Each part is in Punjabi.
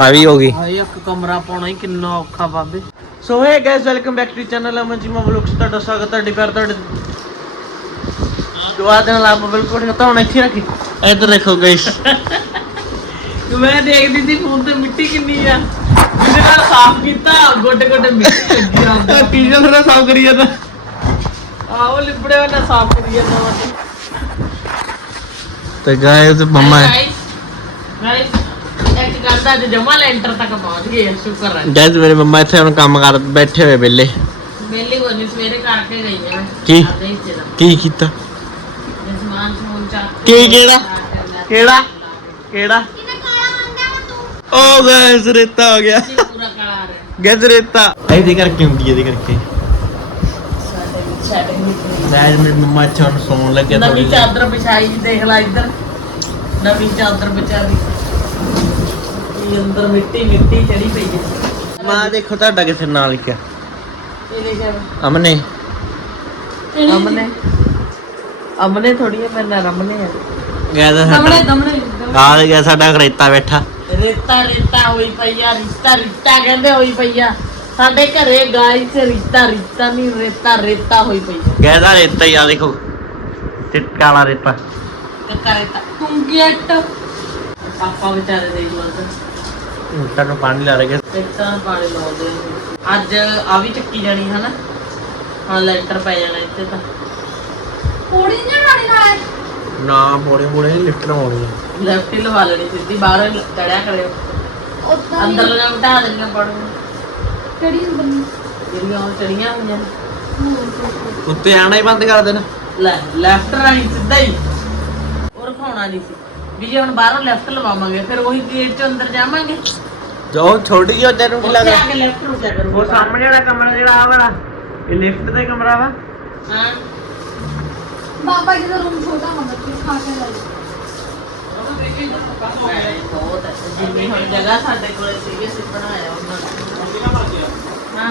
ਆ ਵੀ ਹੋ ਗਈ। ਹਾਏ ਇੱਕ ਕਮਰਾ ਪਾਉਣਾ ਹੀ ਕਿੰਨਾ ਔਖਾ ਬਾਬੇ। So hey guys welcome back to channel Aman ji ਮੈਂ ਵਲੌਗ ਤੁਹਾਡਾ ਸਵਾਗਤ ਹੈ ਤੁਹਾਡੇ ਪਿਆਰ ਤੁਹਾਡੇ ਦੁਆ ਦੇ ਨਾਲ ਆਪ ਬਿਲਕੁਲ ਨਹੀਂ ਹੁਣ ਇੱਥੇ ਰੱਖੀ। ਇੱਧਰ ਦੇਖੋ ਗਾਇਸ ਮੈਂ ਦੇਖਦੀ ਸੀ ਫੋਨ ਤੇ ਮਿੱਟੀ ਕਿੰਨੀ ਆ। ਜਿਹਦੇ ਨਾਲ ਸਾਫ਼ ਕੀਤਾ ਗੋਡੇ ਗੋਡੇ ਮਿੱਟੀ ਲੱਗੀ ਆਉਂਦਾ ਟੀਜ਼ਰ ਥੋੜਾ ਸਾਫ਼ ਕਰੀ ਜਾਂਦਾ। ਆਹੋ ਲਿਬੜੇ ਵਾਲਾ ਸਾਫ਼ ਕਰੀ ਜਾਂਦਾ ਤੇ ਗਾਇਸ ਮੰਮਾ ਗਾਇਸ ਇੱਕ ਦਾ ਅੱਜ ਜਮਾ ਲੈਂਟਰ ਤੱਕ ਪਹੁੰਚ ਗਏ ਆ, ਸ਼ੁਕਰ ਹੈ ਗਾਇਸ ਮੇਰੇ ਮੰਮਾ ਇੱਥੇ ਹੁਣ ਕੰਮ ਕਰ ਬੈਠੇ ਹੋਏ ਵਿਹਲੇ। ਮੇਲੀ ਹੋਣੀ ਸਵੇਰੇ ਕਰਕੇ ਗਈ ਆ ਕੀ? ਆਪਦੇ ਹਿੱਸੇ ਦਾ ਕੀ ਕੀਤਾ? ਇਹ ਸਮਾਨ ਸਮੂਨ ਚੱਕ ਕੀ ਕਿਹੜਾ? ਕਿਹੜਾ? ਕਿਹੜਾ? ਓ ਗਾਇਸ ਰੇਤਾ ਹੋ ਗਿਆ। ਪੂਰਾ ਕਾਲਾ ਆ ਰਿਹਾ। ਗਾਇਸ ਰੇਤਾ। ਇਹਦੇ ਕਰਕੇ ਹੁੰਦੀ ਹੈ ਇਹਦੇ ਕਰਕੇ। ਸਾਡੇ ਨਹੀਂ ਗਾਇਸ ਮੇਰੀ ਮੰਮਾ ਇੱਥੇ ਹੁਣ ਸੌਣ ਲੱਗੇ ਨਵੀਂ ਚਾਦਰ ਵਿਛਾਈ ਜੀ, ਦੇਖ ਲੈ ਇੱਧਰ। ਨਵੀਂ ਚਾਦਰ ਵਿਛਾ ਦੀ ਅੰਦਰ ਮਿੱਟੀ ਮਿੱਟੀ ਚੜੀ ਪਈ ਹੈ। ਮਾਂ ਦੇਖੋ ਤੁਹਾਡਾ ਕਿਸੇ ਨਾਲ ਲਿਖਿਆ ਇਹ ਲਿਖਿਆ ਅਮਨੇ। ਅਮਨੇ। ਅਮਨੇ ਥੋੜੀ ਹੈ ਮੈਂ ਨਾ ਰਮਨੇ ਆ ਗਾਇਸ ਸਾਡਾ। ਦਮਨੇ ਆ ਗਿਆ ਸਾਡਾ ਰੇਤਾ ਬੈਠਾ। ਰੇਤਾ ਰੇਤਾ ਹੋਈ ਪਈ ਆ ਰਿਸ਼ਤਾ ਰਿਸ਼ਤਾ ਕਹਿੰਦੇ ਹੋਈ ਪਈ ਆ। ਸਾਡੇ ਘਰੇ ਗਾਈ ਚ ਰਿਸ਼ਤਾ ਰਿਸ਼ਤਾ ਨਹੀਂ ਰੇਤਾ ਰੇਤਾ ਹੋਈ ਪਈ ਆ। ਗਾਇਸ ਆ ਰੇਤਾ ਹੀ ਆ ਦੇਖੋ। ਚਿੱਟਾ ਰੇਤਾ। ਰੇਤਾ। ਰੇਤਾ ਕੁੰਗੀਟ ਪਾਪਾ ਵਿਚਾਰੇ ਦੇ ਜਵਾਨ ਤੁਹਾਨੂੰ ਪਾਣੀ ਲਾ ਰਹੇ ਰੇਤਾ ਨਾਲ ਪਾਣੀ ਲਾਉਂਦੇ ਆ। ਅੱਜ ਆ ਵੀ ਚੱਕੀ ਜਾਣੀ ਹਨਾ। ਹਾਂ ਲੈਂਟਰ ਪੈ ਜਾਣਾ ਇੱਥੇ ਤਾਂ। ਪੌੜੀ ਨਹੀਂ ਬਣਾਣੀ ਨਾਲ? ਨਾ ਮੋੜੇ ਮੋੜੇ ਲਿਫਟ ਲਵਾਉਣੀ ਆ। ਲੈਫਟ ਹੀ ਲਵਾ ਲੈਣੀ ਸਿੱਧੀ ਬਾਹਰ ਚੜਿਆ ਕਰਿਓ। ਉਦਾਂ ਅੰਦਰ ਲਗਾ ਬਿਠਾ ਦੇਣੀਆਂ ਪੜੂ ਕਿਹੜੀ ਬੰਨੀ ਜਿਹੜੀਆਂ ਉਹ ਚੜੀਆਂ ਹੋਈਆਂ। ਨੇ। ਉੱਤੇ ਆਣਾ ਹੀ ਬੰਦ ਕਰ ਦੇਣਾ। ਲੈ ਲੈਫਟ ਰਾਈਟ ਸਿੱਧਾ ਹੀ। ਉਹ ਰਖਾਉਣਾ ਨਹੀਂ ਸੀ। ਵੀ ਜੇ ਹੁਣ ਬਾਹਰੋਂ ਲੈਫਟ ਲਵਾਵਾਂਗੇ ਫਿਰ ਉਹੀ ਗੇਟ ਚ ਅੰਦਰ ਜਾਵਾਂਗੇ। ਜੋ ਛੋਟੀ ਜਿਹੀ ਤੈਨੂੰ ਕੀ ਉੱਥੇ ਲੱਗਦਾ? ਆ ਕੇ ਲੈਫਟ ਰੁਕਿਆ ਉਹ ਕਰੂਗਾ ਸਾਹਮਣੇ ਵਾਲਾ ਕਮਰਾ ਜਿਹੜਾ ਆ ਵਾਲਾ ਇਹ ਲਿਫਟ ਦਾ ਹੀ ਕਮਰਾ ਵਾ? ਹਾਂ। ਬਾਬਾ ਜੀ ਦਾ ਰੂਮ ਛੋਟਾ ਹੁੰਦਾ ਤੁਸੀਂ ਖਾ ਕੇ ਲੈ ਬਹੁਤ ਹੈ। ਜਿੰਨੀ ਹੁਣ ਜਗ੍ਹਾ ਸਾਡੇ ਕੋਲੇ ਸੀਗੀ ਅਸੀਂ ਬਣਾਇਆ ਉਹਨਾਂ ਨੇ ਹਾਂ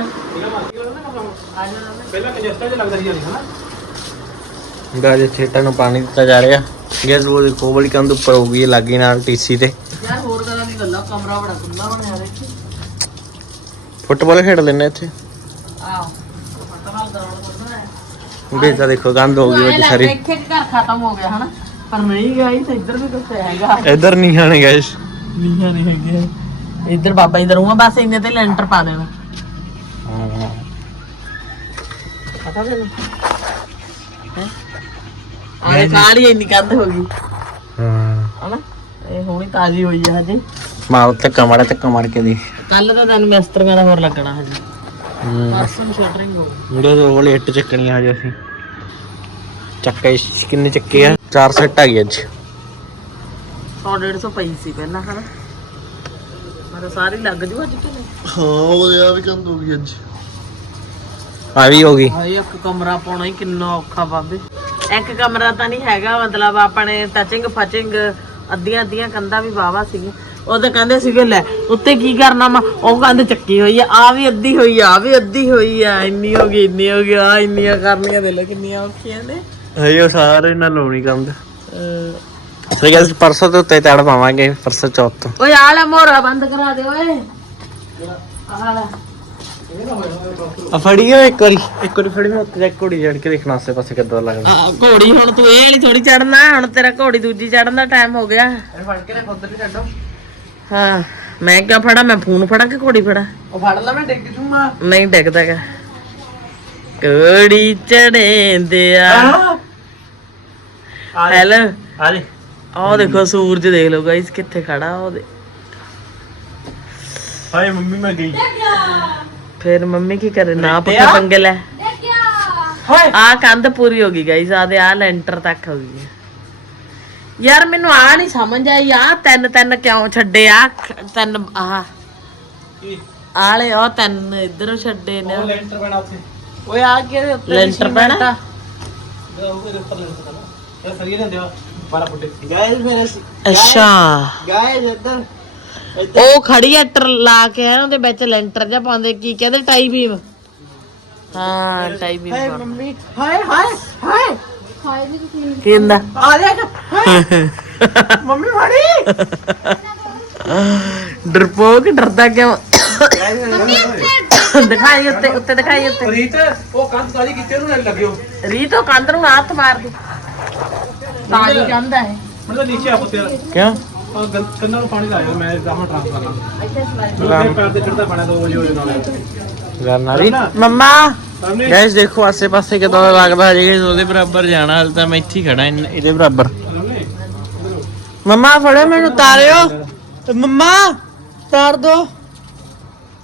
ਆ ਜਾਣਾ ਪਹਿਲਾਂ ਕੰਜਸਟਾ ਚ ਲੱਗਦਾ ਸੀ ਹਨਾ? ਗਾਜੇ ਛੇਟਾਂ ਨੂੰ ਪਾਣੀ ਦਿੱਤਾ ਜਾ ਰਿਹਾ। ਗੈਸ ਉਹ ਦੇਖੋ ਵਾਲੀ ਕੰਧ ਉੱਪਰ ਹੋ ਗਈ ਹੈ ਲੱਗੀ ਨਾਲ ਟੀਸੀ ਤੇ। ਯਾਰ ਹੋਰ ਗੱਲਾਂ ਨਹੀਂ ਗੱਲਾਂ ਕਮਰਾ ਬੜਾ ਖੁੱਲਾ ਬਣਿਆ ਦੇਖੀ ਫੁੱਟਬਾਲ ਖੇਡ ਲੈਣਾ ਇੱਥੇ। ਆਹ ਫਟਵਾਲ ਗਰਾਊਂਡ ਬਣਾਇਆ ਬੇਜਾ ਦੇਖੋ ਗੰਦ ਹੋ ਗਈ ਵੱਡੀ ਸਾਰੀ। ਇੱਥੇ ਘਰ ਖਤਮ ਹੋ ਗਿਆ ਹਨਾ? ਪਰ ਨਹੀਂ ਗਾਈ ਤਾਂ ਇੱਧਰ ਵੀ ਕੁਝ ਹੈਗਾ। ਇੱਧਰ ਨਹੀਂ ਆਣੇ ਗੈਸ ਨੀਹਾਂ ਨਹੀਂ ਹੈਗੇ। ਇੱਧਰ ਬਾਬਾ ਜੀ ਦਾ ਰੂਮ ਆ ਬਸ ਇੰਨੇ ਤੇ ਲੈਂਟਰ ਪਾ ਦੇਣਾ। ਪਤਾ ਤੈਨੂੰ? ਹੈ? ਆਰੇ ਕਾਲੀ ਇੰਨੀ ਕੰਧ ਹੋ ਗਈ। ਹਾਂ। ਹਨਾ? ਇਹ ਹੁਣੀ ਤਾਜ਼ੀ ਹੋਈ ਆ ਹਜੇ। ਮਾਰ ਉੱਤੇ ਕਮੜਾ ਤੇ ਕਮੜ ਕੇ ਦੀ ਕੱਲ ਤਾਂ ਤੈਨੂੰ ਮਿਸਤਰੀਆਂ ਦਾ ਹੋਰ ਲੱਗਣਾ ਹਜੇ। ਪਰਸੋਂ ਸ਼ਟਰਿੰਗ ਹੋ ਗਈ। ਵੀਡੀਓ ਤੋਂ ਵਾਲੀ ਇੱਟ ਚੱਕਣੀ ਆ ਹਜੇ ਅਸੀਂ। ਚੱਕੇ ਕਿੰਨੇ ਚੱਕੇ ਆ? ਚਾਰ ਸੈੱਟ ਆ ਗਈ ਅੱਜ। 100 150 ਪਈ ਸੀ ਪਹਿਲਾਂ ਹਨਾ? ਪਰ ਸਾਰੀ ਲੱਗ ਜੂ ਅੱਜ ਕਿ ਨਹੀਂ? ਹਾਂ ਉਹ ਆ ਵੀ ਕੰਦ ਹੋ ਗਈ ਅੱਜ। ਆ ਵੀ ਹੋ ਗਈ। ਹਾਏ ਇੱਕ ਕਮਰਾ ਪਾਉਣਾ ਹੀ ਕਿੰਨਾ ਔਖਾ ਬਾਬੇ। ਇੱਕ ਕਮਰਾ ਤਾਂ ਨਹੀਂ ਹੈਗਾ ਮਤਲਬ ਆਪਣੇ ਟਚਿੰਗ ਫਚਿੰਗ ਅੱਧੀਆਂ ਅੱਧੀਆਂ ਕੰਧਾਂ ਵੀ ਵਾਵਾ ਸੀਗੀਆਂ। ਉਹ ਤਾਂ ਕਹਿੰਦੇ ਸੀਗੇ ਲੈ ਉੱਤੇ ਕੀ ਕਰਨਾ ਵਾ? ਉਹ ਕੰਧ ਚੱਕੀ ਹੋਈ ਆ ਆ ਵੀ ਅੱਧੀ ਹੋਈ ਆ ਵੀ ਅੱਧੀ ਹੋਈ ਆ ਇੰਨੀ ਹੋ ਗਈ ਇੰਨੀ ਹੋ ਗਈ ਆ ਇੰਨੀਆਂ ਕਰਨੀਆਂ ਦੇ ਲੈ ਕਿੰਨੀਆਂ ਔਖੀਆਂ ਨੇ। ਹਈ ਉਹ ਸਾਰੇ ਨਾਲ ਲਾਉਣੀ ਅਹ ਸਹੀ ਗੱਲ ਪਰਸੋਂ ਤੇ ਉੱਤੇ ਚੜ ਪਾਵਾਂਗੇ ਪਰਸੋਂ ਚੌਥ ਤੋਂ। ਓਏ ਆ ਲੈ ਮੋਰਾ ਬੰਦ ਕਰਾ ਦੇ ਓਏ। ਆ ਲੈ। ਆ ਫੜੀਓ ਇੱਕ ਵਾਰੀ। ਇੱਕ ਵਾਰੀ ਫੜੀ ਮੈਂ ਉੱਤੇ ਇੱਕ ਘੋੜੀ ਜੜ ਕੇ ਦੇਖਣਾ ਆਸੇ ਪਾਸੇ ਕਿੱਦਾਂ ਲੱਗਦਾ। ਆ ਘੋੜੀ ਹੁਣ ਤੂੰ ਇਹ ਵਾਲੀ ਥੋੜੀ ਚੜਨਾ ਹੁਣ ਤੇਰਾ ਘੋੜੀ ਦੂਜੀ ਚੜਨ ਦਾ ਟਾਈਮ ਹੋ ਗਿਆ। ਫੜ ਕੇ ਰੱਖ ਉੱਧਰ ਹੀ ਛੱਡੋ ਹਾਂ ਮੈਂ ਕਿਆ ਫੜਾ ਮੈਂ ਫੋਨ ਫੜਾ ਕਿ ਘੋੜੀ ਫੜਾ? ਉਹ ਫੜ ਲੈ ਮੈਂ ਡਿੱਗ ਜੂਮਾ ਨਹੀਂ ਡਿੱਗਦਾ ਗਾ। ਘੋੜੀ ਚੜੇਂਦਿਆ ਹੈਲੋ ਆ ਲੈ ਆਹ ਦੇਖੋ ਸੂਰਜ ਦੇਖ ਲਓ ਗਾਇਸ ਕਿੱਥੇ ਖੜਾ ਉਹਦੇ ਹਾਏ ਮੰਮੀ ਮੈਂ ਗਈ। ਫਿਰ ਮੰਮੀ ਕੀ ਕਰੇ? ਨਾ ਪੱਕੇ ਪੰਗੇ ਲੈ। ਹਾਏ ਆ ਕੰਧ ਪੂਰੀ ਹੋ ਗਈ ਗਾਇਸ ਆ ਦੇ ਆ ਲੈਂਟਰ ਤੱਕ ਹੋ ਗਈ। ਯਾਰ ਮੈਨੂੰ ਆ ਨਹੀਂ ਸਮਝ ਆਈ ਆ ਤਿੰਨ ਤਿੰਨ ਕਿਉਂ ਛੱਡੇ? ਆ ਤਿੰਨ ਆਹ। ਆਲੇ ਉਹ ਤਿੰਨ ਇਧਰੋਂ ਛੱਡੇ ਨੇ। ਲੈਂਟਰ ਬਣਾ ਉੱਥੇ। ਓਏ ਆ ਕੇ ਉੱਤੇ ਲੈਂਟਰ ਪੈਣਾ? ਉਹ ਇਹਦੇ ਉੱਪਰ ਲੈਂਟਰ ਕਰਨਾ ਇਹ ਸਰੀਏ ਨੇ ਦਿਵਾ 12 ਫੁੱਟੇ। ਗਾਇਸ ਮੇਰੇ ਅੱਛਾ। ਗਾਇਸ ਇੱਧਰ ਉਹ ਖੜੀ ਆ ਟਰ ਲਾ ਕੇ ਆ ਉਹਦੇ ਵਿੱਚ ਲੈਂਟਰ ਜਿਹਾ ਪਾਉਂਦੇ ਕੀ ਕਹਿੰਦੇ ਟਾਈ ਬੀਮ। ਹਾਂ ਟਾਈ ਬੀਮ ਹਾਏ ਮੰਮੀ ਹਾਏ ਹਾਏ ਹਾਏ। ਖਾਏ ਨਹੀਂ ਤੁਸੀਂ ਕੀ ਹੁੰਦਾ ਆ ਹਾਏ। ਫੜੀ ਡਰਪੋਕ ਡਰਦਾ ਕਿਉਂ? ਦਿਖਾਈ ਉੱਤੇ ਉੱਤੇ ਦਿਖਾਈ ਉੱਤੇ। ਰੀਤ ਉਹ ਕੰਧ ਕਾਲੀ ਕਿੱਥੇ ਨੂੰ ਲੱਗਿਓ। ਰੀਤ ਉਹ ਕੰਧ ਨੂੰ ਹੱਥ ਮਾਰ ਦੇ। ਤਾਜੀ ਕੰਧ ਹੈ ਮਤਲਬ ਨੀਚੇ ਆ ਪੁੱਤਿਆ ਕਿਉਂ? ਆ ਕੰਨਾਂ ਨੂੰ ਪਾਣੀ ਲਾਇਓ ਮੈਂ ਗਾਹਾਂ ਟ੍ਰਾਂਸਫਰ ਕਰਾਂ। ਮੈਂ ਪੈਰ ਤੇ ਚੜਦਾ ਪਾਣਾ ਦੋ ਵਜੇ ਉਹਦੇ ਨਾਲ ਕਰਨਾ ਵੀ ਮੰਮਾ ਗਾਇਸ ਦੇਖੋ ਆਸੇ ਪਾਸੇ ਕਿਦਾਂ ਦਾ ਲੱਗਦਾ ਜੇ ਉਹਦੇ ਬਰਾਬਰ ਜਾਣਾ ਹਾਲੇ ਤਾਂ ਮੈਂ ਇੱਥੇ ਹੀ ਖੜਾ ਇਹਦੇ ਬਰਾਬਰ। ਮੰਮਾ ਫੜੋ ਮੈਨੂੰ ਤਾਰਿਓ। ਮੰਮਾ ਤਾਰ ਦੋ।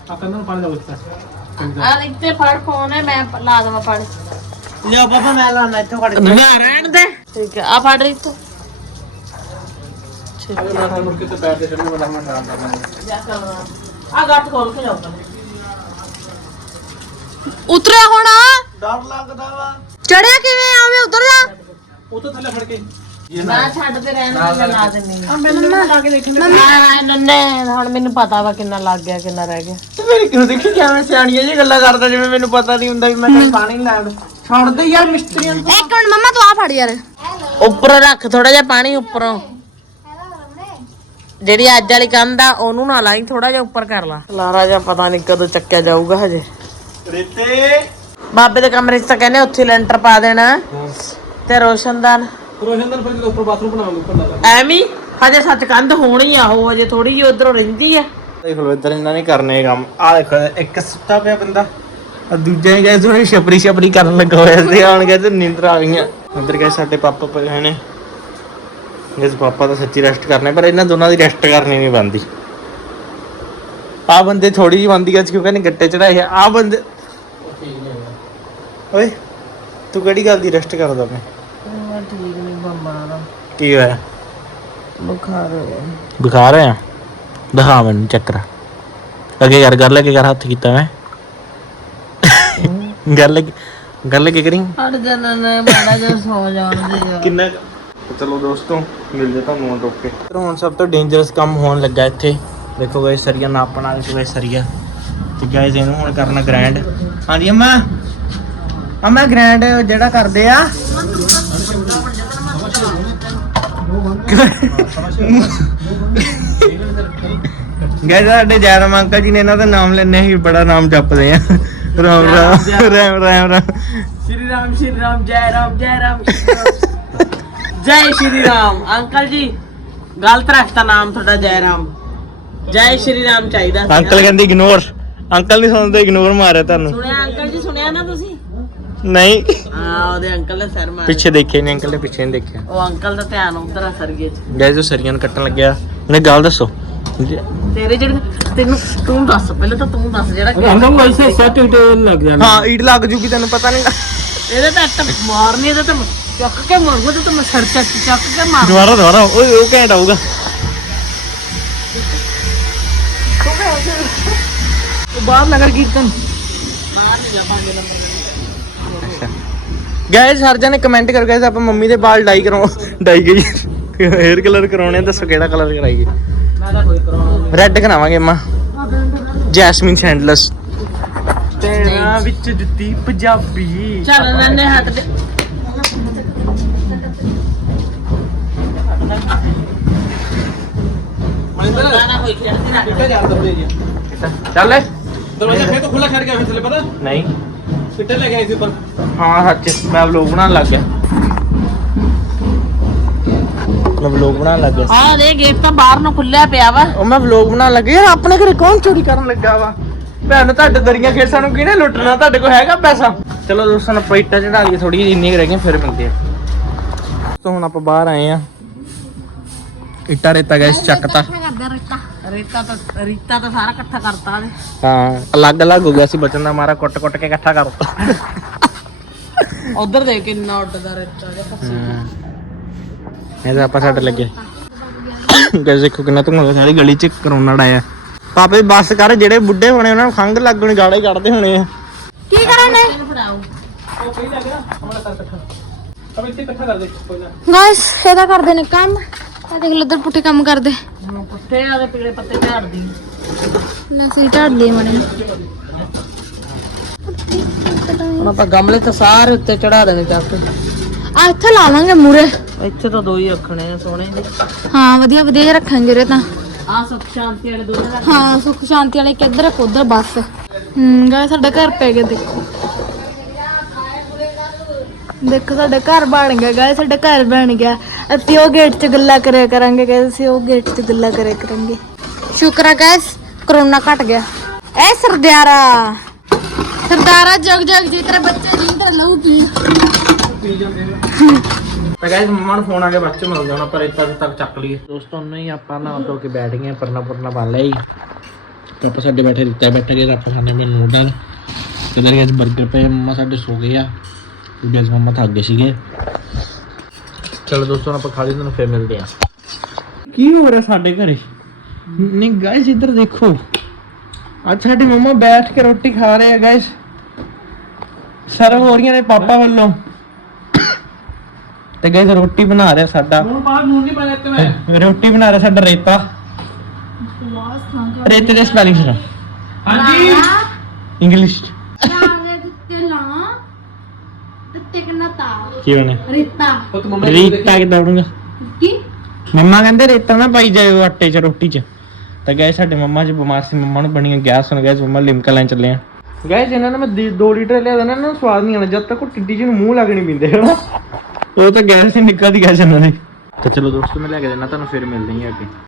ਆ ਕੰਨਾਂ ਨੂੰ ਪਾਣੀ ਲਾਓ ਇੱਥੇ ਆ ਇੱਥੇ ਫੜ ਫੋਨ ਹੈ ਮੈਂ ਲਾ ਦਵਾਂ ਫੜ। ਲਿਆ ਪਾਪਾ ਮੈਂ ਲਾਣਾ ਇੱਥੋਂ ਖੜ ਕੇ। ਨਾ ਰਹਿਣ ਦੇ। ਠੀਕ ਹੈ ਆ ਫੜ ਰਹੀ ਆ ਗੱਟ ਖੋਲ ਕੇ ਜਾਓ ਉਤਰਿਆ ਹੋਣਾ? ਡਰ ਲੱਗਦਾ ਵਾ। ਚੜਿਆ ਕਿਵੇਂ? ਆਵੇਂ ਉਤਰ ਜਾ। ਉਹ ਤੋਂ ਥੱਲੇ ਫੜ ਕੇ। ਮੈਂ ਛੱਡ ਤੇ ਰਹਿਣ ਨੂੰ ਲਾ ਦਿੰਨੀ ਆ। ਮੈਨੂੰ ਲਾ ਕੇ ਦੇਖੀ ਨੰਨੇ ਹੁਣ ਮੈਨੂੰ ਪਤਾ ਵਾ ਕਿੰਨਾ ਲੱਗ ਗਿਆ ਕਿੰਨਾ ਰਹਿ ਗਿਆ। ਮੇਰੀ ਕਿਉਂ ਦੇਖੀ? ਕਿਵੇਂ ਸਿਆਣੀਆਂ ਜੀ ਗੱਲਾਂ ਕਰਦਾ ਜਿਵੇਂ ਮੈਨੂੰ ਪਤਾ ਨਹੀਂ ਹੁੰਦਾ ਵੀ ਮੈਂ ਪਾਣੀ ਲੈਣ। ਛੱਡ ਦੇ ਯਾਰ ਮਿਸਤਰੀਆਂ ਨੂੰ ਇੱਕ ਮਿੰਟ ਮੰਮਾ ਤੂੰ ਆ ਫੜ ਯਾਰ। ਉੱਪਰੋਂ ਰੱਖ ਥੋੜਾ ਜਿਹਾ ਪਾਣੀ ਉੱਪਰੋਂ। ਜਿਹੜੀ ਅੱਜ ਵਾਲੀ ਕੰਧ ਆ ਉਹਨੂੰ ਨਾ ਲਾਈ ਥੋੜਾ ਜਿਹਾ ਉੱਪਰ ਕਰ ਲਾ। ਲਾਰਾ ਜਿਹਾ ਪਤਾ ਨਹੀਂ ਕਦੋਂ ਚੱਕਿਆ ਜਾਊਗਾ ਹਜੇ। ਰੇਤੇ! ਬਾਬੇ ਦੇ ਕਮਰੇ 'ਚ ਤਾਂ ਕਹਿੰਦੇ ਉੱਥੇ ਲੈਂਟਰ ਪਾ ਦੇਣਾ। ਤੇ ਰੋਸ਼ਨਦਾਨ। ਰੋਸ਼ਨਦਾਨ ਫਿਰ ਜਦੋਂ ਉੱਪਰ ਬਾਥਰੂਮ ਬਣਾਉਂਗੇ ਉੱਪਰ ਲਾ ਐਵੇਂ? ਹਜੇ ਸੱਚ ਕੰਧ ਹੋਣੀ ਆ ਉਹ ਹਜੇ ਥੋੜੀ ਜਿਹੀ ਉਧਰੋਂ ਰਹਿੰਦੀ ਆ। ਦੇਖ ਲਓ ਇੱਧਰ ਇਹਨਾਂ ਨੇ ਕਰਨੇ ਕੰਮ। ਆ ਦੇਖੋ ਇੱਕ ਸੁੱਤਾ ਪਿਆ ਬੰਦਾ ਆ ਦੂਜਾ ਹੀ ਗਏ ਥੋੜੀ ਛਪਰੀ ਛਪਰੀ ਕਰਨ ਲੱਗਾ ਹੋਇਆ ਸੀ ਆਣ ਗਏ ਤੇ ਨੀਂਦਰ ਆ ਗਈਆਂ। ਇੱਧਰ ਗਏ ਸਾਡੇ ਪਾਪਾ ਪਏ ਹੋਏ ਨੇ। ਜਿਸ ਪਾਪਾ ਤਾਂ ਸੱਚੀ ਰੈਸਟ ਕਰਨੇ ਪਰ ਇਹਨਾਂ ਦੋਨਾਂ ਦੀ ਰੈਸਟ ਕਰਨੀ ਨਹੀਂ ਬੰਦੀ ਆ ਬੰਦੇ ਥੋੜੀ ਜਿਹੀ ਬੰਦੀ ਅੱਜ ਕਿਉਂ ਕਹਿੰਦੇ ਗੱਟੇ ਚੜਾਏ ਆ? ਆਹ ਬੰਦੇ ਓਏ ਤੂੰ ਕਿਹੜੀ ਗੱਲ ਦੀ ਰੈਸਟ ਕਰਦਾ ਮੈਂ ਠੀਕ ਨਹੀਂ ਬੰਬਾ ਕੀ ਹੋਇਆ? ਬੁਖਾਰ ਬੁਖਾਰ ਆ ਦਿਖਾ ਮੈਨੂੰ ਚੱਕਰ ਅੱਗੇ ਕਰ ਗੱਲ ਅੱਗੇ ਕਰ ਹੱਥ ਕੀਤਾ ਮੈਂ। ਗੱਲ ਗੱਲ ਕੀ ਕਰੀ। ਹਟ ਜਾਣਾ ਨੇ ਮਾੜਾ ਜਿਹਾ ਸੌ ਜਾਣ ਦੇ ਯਾਰ ਕਿੰਨਾ ਚਲੋ ਦੋਸਤੋ ਮਿਲਦੇ ਤੁਹਾਨੂੰ ਹੁਣ ਰੁਕ ਕੇ। ਹੁਣ ਸਭ ਤੋਂ ਡੇਂਜਰਸ ਕੰਮ ਹੋਣ ਲੱਗਾ ਇੱਥੇ। ਦੇਖੋ ਗਾਇਸ ਸਰੀਆ ਨਾਪਣ ਵਾਲੇ ਸੋ ਗਾਇਸ ਸਰੀਆ। ਤੇ ਗਾਇਸ ਇਹਨੂੰ ਹੁਣ ਕਰਨਾ ਗ੍ਰੈਂਡ ਹਾਂਜੀ ਅੰਮਾ। ਅੰਮਾ ਗ੍ਰੈਂਡ ਜਿਹੜਾ ਕਰਦੇ ਆ। ਗਾਇਸ ਸਾਡੇ ਜੈਰਮ ਅੰਕਲ ਜੀ ਨੇ ਇਹਨਾਂ ਦਾ ਨਾਮ ਲੈਣੇ ਸੀ ਬੜਾ ਨਾਮ ਜਪਦੇ ਆ। ਰਾਮ ਰਾਮ ਰਾਮ ਰਾਮ। ਰਾਮ ਸ਼੍ਰੀ ਰਾਮ ਸ਼੍ਰੀ ਰਾਮ ਜੈ ਰਾਮ ਜੈ ਰਾਮ। ਜੈ ਸ਼੍ਰੀ ਰਾਮ। ਅੰਕਲ ਜੀ ਗਲਤ ਰੱਖਤਾ ਨਾਮ ਤੁਹਾਡਾ ਜੈ ਰਾਮ। ਜੈ ਸ਼੍ਰੀ ਰਾਮ ਚਾਹੀਦਾ ਅੰਕਲ ਕਹਿੰਦੇ ਇਗਨੋਰ ਅੰਕਲ ਨਹੀਂ ਸੁਣਦੇ ਇਗਨੋਰ ਮਾਰਿਆ ਤੁਹਾਨੂੰ। ਸੁਣਿਆ ਅੰਕਲ ਜੀ ਸੁਣਿਆ ਨਾ ਤੁਸੀਂ? ਨਹੀਂ। ਹਾਂ ਉਹਦੇ ਅੰਕਲ ਨੇ ਸਿਰ ਮਾਰਿਆ। ਪਿੱਛੇ ਦੇਖੇ ਨਹੀਂ ਅੰਕਲ ਨੇ ਪਿੱਛੇ ਨਹੀਂ ਦੇਖਿਆ। ਉਹ ਅੰਕਲ ਦਾ ਧਿਆਨ ਉਧਰ ਆ ਸਰਗੇ ਚ। ਗਾਇਸ ਉਹ ਸਰੀਆਂ ਨੂੰ ਕੱਟਣ ਲੱਗਿਆ। ਉਹਨੇ ਗੱਲ ਦੱਸੋ। ਤੇਰੇ ਜਿਹੜੇ ਤੈਨੂੰ ਤੂੰ ਦੱਸ ਪਹਿਲਾਂ ਤਾਂ ਤੂੰ ਦੱਸ ਜਿਹੜਾ ਨੂੰ ਐਸੇ ਸੈਟ ਇਟ ਲੱਗ ਜਾਣਾ। ਹਾਂ ਈਟ ਲੱਗ ਜੂਗੀ ਤੈਨੂੰ ਪਤਾ ਨਹੀਂ ਇਹਦੇ ਤਾਂ ਅੱਟ ਮਾਰਨੀ ਇਹਦੇ ਤਾਂ ਚੱਕ ਕੇ ਮਾਰੂਗਾ ਤੇ ਮੈਂ ਸਿਰ ਚੱਕ ਚੱਕ ਕੇ ਮਾਰ। ਦੁਬਾਰਾ ਦੁਬਾਰਾ ਓਏ ਉਹ ਘੈਂਟ ਆਊਗਾ। ਬਾਹਰ ਨਗਰ ਕੀਰਤਨ। ਗਾਇਸ ਹਰ ਜਣੇ ਕਮੈਂਟ ਕਰ ਗਏ ਆਪਾਂ ਮੰਮੀ ਦੇ ਵਾਲ ਡਾਈ ਕਰਾਉ ਡਾਈ ਗਈ ਹੇਅਰ ਕਲਰ ਕਰਾਉਣੇ ਆ, ਦੱਸੋ ਕਿਹੜਾ ਕਲਰ ਕਰਾਈਏ। ਮੈਂ ਤਾਂ ਕੋਈ ਕਰਾਉਣਾ ਰੈੱਡ ਕਰਾਵਾਂਗੇ ਮਾਂ ਜੈਸਮਿਨ ਸੈਂਡਲਸ ਤੇਰਾ ਵਿੱਚ ਜੁੱਤੀ ਪੰਜਾਬੀ। ਚੱਲ ਨੰਨੇ ਹੱਟ ਦੇ ਮਨਿੰਦਰ ਨਾ ਕੋਈ ਖੇਡਦੀ ਨਾ ਕਿੱਥੇ ਜਾ ਦਬੜੇ ਜੀ ਚੱਲ ਦਰਵਾਜ਼ਾ ਫੇਰ ਤੋਂ ਖੁੱਲਾ ਛੱਡ ਕੇ ਆਵੇਂ ਥੱਲੇ ਪਤਾ? ਨਹੀਂ। ਕਿੱਥੇ ਲੈ ਗਏ ਸੀ ਉੱਪਰ। ਹਾਂ ਸੱਚ। ਮੈਂ ਵਲੋਗ ਬਣਾਉਣ ਲੱਗ ਗਿਆ। ਮੈਂ ਵਲੋਗ ਬਣਾਉਣ ਲੱਗ ਗਿਆ। ਆ ਦੇ ਗੇਟ ਤਾਂ ਬਾਹਰ ਨੂੰ ਖੁੱਲਿਆ ਪਿਆ ਵਾ। ਉਹ ਮੈਂ ਵਲੋਗ ਬਣਾਉਣ ਲੱਗਾ ਯਾਰ ਆਪਣੇ ਘਰੇ ਕੌਣ ਚੋਰੀ ਕਰਨ ਲੱਗਾ ਵਾ? ਭੈਣ ਤੁਹਾਡੇ ਦਰੀਆਂ ਖੇਸਾਂ ਨੂੰ ਕਿਹਨੇ ਲੁੱਟਣਾ? ਤੁਹਾਡੇ ਕੋਲ ਹੈਗਾ ਪੈਸਾ? ਚਲੋ ਦੋਸਤਾਂ ਨੂੰ ਪਲੇਟਾਂ ਚੜਾ ਲਈਏ ਥੋੜੀ ਜਿਹੀ ਇੰਨੀ ਰਹਿ ਗਈਆਂ ਫਿਰ ਮਿਲਦੇ ਆ। ਸੋ ਹੁਣ ਆਪਾਂ ਬਾਹਰ ਆਏ ਆ। ਇੱਟਾ ਰੇਤਾ ਗੈਸ ਚੱਕਤਾ ਕਰਦਾ ਰੇਤਾ? ਤਾਂ ਰੀਤਾ ਤਾਂ ਸਾਰਾ ਇਕੱਠਾ ਕਰਤਾ ਨੇ ਹਾਂ ਅਲੱਗ ਅਲੱਗ ਹੋ ਗਿਆ ਸੀ ਬਚਨ ਦਾ ਮਾਰਾ ਕੁੱਟ ਕੁੱਟ ਕੇ ਇਕੱਠਾ ਕਰਤਾ। ਉਧਰ ਦੇ ਕਿੰਨਾ ਉੱਡਦਾ ਰੇਤਾ ਜਿਹਾ ਇਹ ਤਾਂ ਆਪਾਂ ਛੱਡ ਲੱਗੇ। ਗੈਸ ਦੇਖੋ ਕਿੰਨਾ ਧੂਆਂ ਸਾਰੀ ਗਲੀ ਚ ਕਰੋਨਾ ਡਾਇਆ ਪਾਪੇ ਬੱਸ ਕਰ ਜਿਹੜੇ ਬੁੱਢੇ ਹੋਣੇ ਉਹਨਾਂ ਨੂੰ ਖੰਗ ਲੱਗਣੀ ਗਾਲੇ ਕੱਢਦੇ ਹੋਣੇ ਆ। ਕੀ ਕਰਾਂ ਨੇ ਫੜਾਓ। ਉਹ ਕਹੀ ਲੱਗ ਗਿਆ ਹਮਾਰਾ ਕਰ ਇਕੱਠਾ ਅਬ ਇੱਥੇ ਇਕੱਠਾ ਕਰ ਦੇ ਕੋਈ ਨਾ। ਗਾਇਸ ਇਹਦਾ ਕਰਦੇ ਨੇ ਕੰਮ। ਆ ਦੇਖ ਲੋ ਉਧਰ ਪੁੱਠੇ ਕੰਮ ਕਰਦੇ। ਪੁੱਠੇ ਆ ਦੇ ਪੀਲੇ ਪੱਤੇ ਝਾੜਦੀ। ਨਾ ਸੀ ਢਾੜਦੇ ਮਣੇ ਹੁਣ ਆਪਾਂ ਗਮਲੇ ਤਾਂ ਸਾਰੇ ਉੱਤੇ ਚੜਾ ਦੇਣੇ ਚੱਕ ਕੇ। ਆ ਇੱਥੇ ਲਾ ਲਾਂਗੇ ਮੂਰੇ। ਇੱਥੇ ਤਾਂ ਦੋ ਹੀ ਰੱਖਣੇ ਆ ਸੋਹਣੇ। ਹਾਂ ਵਧੀਆ ਵਧੀਆ ਰੱਖਾਂਗੇ ਰੇ ਤਾਂ। ਆ ਸੁਖ ਸ਼ਾਂਤੀ ਵਾਲੇ ਦੋਨੇ ਰੱਖ ਹਾਂ ਸੁਖ ਸ਼ਾਂਤੀ ਵਾਲੇ ਕਿੱਧਰ ਇੱਕ ਉਧਰ ਬੱਸ। ਹੂੰ ਗਾਇ ਸਾਡਾ ਘਰ ਪੈ ਗਿਆ ਦੇਖੋ। ਦੇਖੋ ਸਾਡਾ ਘਰ ਬਣ ਗਿਆ ਗਾਇ ਸਾਡਾ ਘਰ ਬਣ ਗਿਆ। ਅਸੀਂ ਉਹ ਗੇਟ 'ਚ ਗੱਲਾਂ ਕਰਿਆ ਕਰਾਂਗੇ ਗਾਇਸ ਅਸੀਂ ਉਹ ਗੇਟ 'ਚ ਗੱਲਾਂ ਕਰਿਆ ਕਰਾਂਗੇ। ਸ਼ੁਕਰ ਹੈ ਗਾਇਸ ਕਰੋਨਾ ਘਟ ਗਿਆ। ਐ ਸਰਦਾਰਾ ਸਰਦਾਰਾ ਜਗ ਜਗ ਜੀ ਤੇਰੇ ਬੱਚੇ ਜੀ ਤੇਰਾ ਲਹੂ ਪੀ। ਤਾਂ ਗਾਇਸ ਮੰਮਾ ਨੂੰ ਫੋਨ ਆ ਗਿਆ ਬੱਚੇ ਮਿਲ ਜਾਣਾ ਪਰ ਇੱਥੇ ਤੱਕ ਚੱਕ ਲਈਏ। ਦੋਸਤੋ ਨਹੀਂ ਆਪਾਂ ਨਾ ਧੋ ਕੇ ਬੈਠ ਗਏ ਪਰਨਾ ਪਰਨਾ ਪਾ ਹੀ ਤੇ ਆਪਾਂ ਸਾਡੇ ਬੈਠੇ ਦਿੱਤਾ ਬੈਠੇ ਗਏ ਆਪਾਂ ਖਾਣੇ ਮੇ ਨੂਡਲ ਕਿਧਰ ਗਏ 버ਗਰ ਪਏ ਮੰਮਾ ਸਾਡੇ ਸੋ ਗਏ ਆ। ਅੱਜ ਮੰਮਾ ਥੱਕ ਗਏ ਸੀਗੇ। ਚਲੋ ਦੋਸਤੋ ਆਪਾਂ ਖਾ ਲਈ ਤੁਹਾਨੂੰ ਫੇਰ ਮਿਲਦੇ ਆ ਕੀ ਹੋ ਰਿਹਾ ਸਾਡੇ ਘਰੇ? ਨਹੀਂ ਗਾਇਸ ਇੱਧਰ ਦੇਖੋ। ਅੱਜ ਸਾਡੇ ਮੰਮਾ ਬੈਠ ਕੇ ਰੋਟੀ ਖਾ ਰਹੇ ਆ ਗਾਇਸ ਸਰਵ ਹੋ ਰਹੀਆਂ ਨੇ ਪਾਪਾ ਵੱਲੋਂ। ਤੇ ਗਾਇਸ ਰੋਟੀ ਬਣਾ ਰਿਹਾ ਸਾਡਾ। ਹੁਣ ਬਾਹਰ ਨੂਨ ਨਹੀਂ ਪਾਇਆ ਇੱਥੇ ਮੈਂ। ਰੋਟੀ ਬਣਾ ਰਿਹਾ ਸਾਡਾ ਰੇਤਾ। ਰੇਤੇ ਦੇ ਸਪੈਲਿੰਗ ਸੁਣੋ ਹਾਂਜੀ। ਇੰਗਲਿਸ਼ ਕੀ ਬਣੇ ਰਿਤਾ। ਉਹ ਤਾਂ ਮੰਮਾ ਨੇ ਰੇਤਾ ਕਿਦਾਂ ਬਣੂਗਾ? ਕੀ? ਮੰਮਾ ਕਹਿੰਦੇ ਰੇਤਾ ਨਾ ਪਾਈ ਜਾਇਓ ਆਟੇ 'ਚ ਰੋਟੀ 'ਚ। ਤਾਂ ਗਏ ਸਾਡੇ ਮੰਮਾ ਜੀ ਬਿਮਾਰ ਸੀ ਮੰਮਾ ਨੂੰ ਬਣੀਆਂ ਗੈਸ ਹੁਣ ਗੈਸ ਮੰਮਾ ਲਿਮਕਾ ਲੈਣ ਚੱਲੇ ਆ। ਗੈਸ ਇਹਨਾਂ ਨੇ ਮੈਂ 2 ਲੀਟਰ ਲਿਆ ਦੇਣਾ ਇਹਨਾਂ ਨੂੰ ਸਵਾਦ ਨਹੀਂ ਆਣਾ ਜਦ ਤੱਕ ਉਹ ਟਿੱਡੀ ਜੀ ਨੂੰ ਮੂੰਹ ਲੱਗ ਨਹੀਂ ਪਿੰਦੇ। ਹਨਾ ਉਹ ਤਾਂ ਗੈਸ ਹੀ ਨਿਕਲਦੀ ਗੈਸ ਇਹਨਾਂ ਦੀ ਤਾਂ ਚਲੋ ਦੋਸਤੋ ਮੈਂ ਲੈ ਕੇ ਦੇਣਾ ਤੁਹਾਨੂੰ ਫਿਰ ਮਿਲਦੇ ਹਾਂ ਅੱਗੇ।